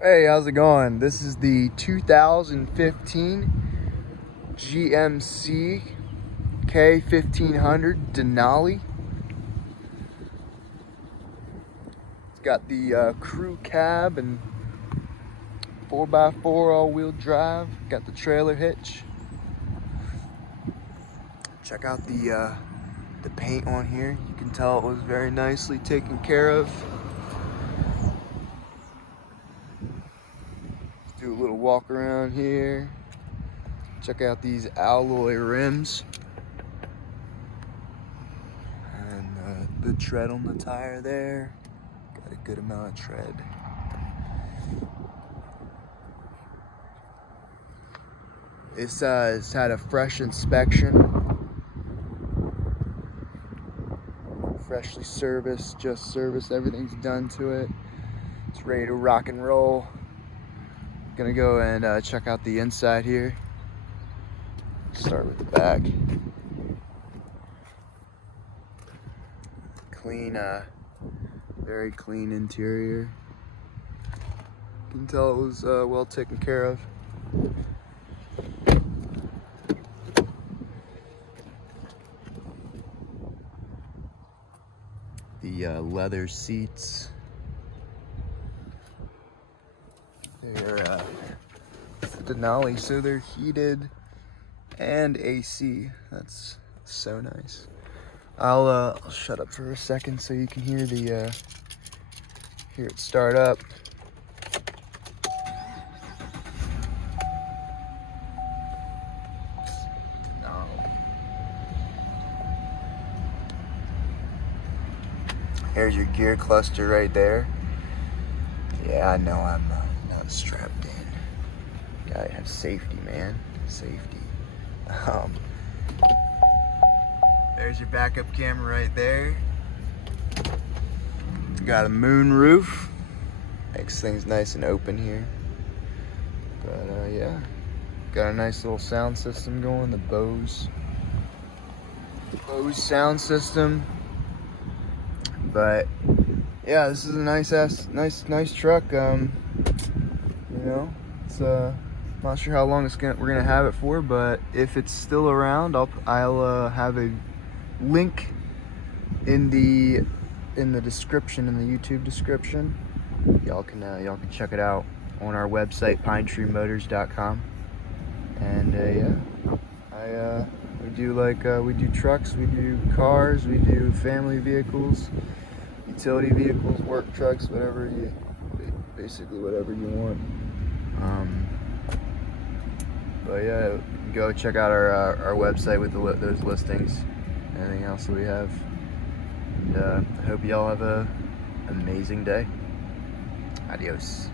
Hey, how's it going? This is the 2015 GMC K1500 Denali. It's got the crew cab and 4x4 all-wheel drive. Got the trailer hitch. Check out the paint on here. You can tell it was very nicely taken care of. Do a little walk around here. Check out these alloy rims and the tread on the tire there. Got a good amount of tread. It's had a fresh inspection, freshly serviced, just serviced. Everything's done to it. It's ready to rock and roll. Gonna go and check out the inside here. Start with the back. Clean, very clean interior. You can tell it was well taken care of. The leather seats. They're Denali, so they're heated and AC. That's so nice. I'll shut up for a second so you can hear the hear it start up. Here's your gear cluster right there. Yeah, I know I'm not strapped in. Gotta have safety, man. Safety. There's your backup camera right there. Got a moonroof. Makes things nice and open here. But yeah, got a nice little sound system going. The Bose sound system. But yeah, this is a nice truck. You know, it's not sure how long we're gonna have it for, but if it's still around, I'll have a link in the description, in the YouTube description. Y'all can check it out on our website, pinetreemotors.com. And yeah, we do trucks, we do cars, we do family vehicles, utility vehicles, work trucks, basically whatever you want. But yeah, go check out our website with those listings, anything else that we have. And I hope y'all have a amazing day. Adios.